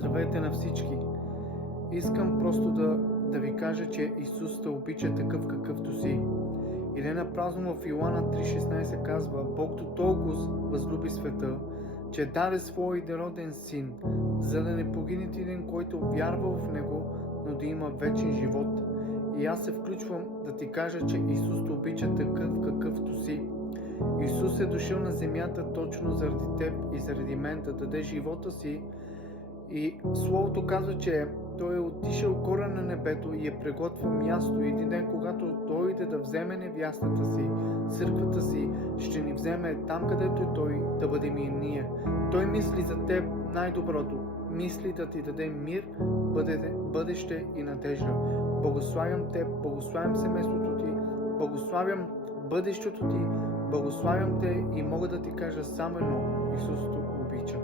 Здравейте на всички! Искам просто да ви кажа, че Исус те обича такъв какъвто си. И не напразно в Йоанна 3,16 казва: Бог до толкова възлюби света, че даде своя единороден син, за да не погине един, който вярва в него, но да има вечен живот. И аз се включвам да ти кажа, че Исус те обича такъв какъвто си. Исус е дошъл на земята точно заради теб и заради мен да даде живота си. И Словото казва, че Той е отишъл горе на небето и е приготвил място. И един ден, когато дойде да вземе невястата си, църквата си, ще ни вземе там, където е Той, да бъдем и ние. Той мисли за теб най-доброто. Мисли да ти даде мир, бъдеще и надежда. Благославям теб, благославям семейството ти, благославям бъдещето ти, благославям те и мога да ти кажа само едно: Исус те обича.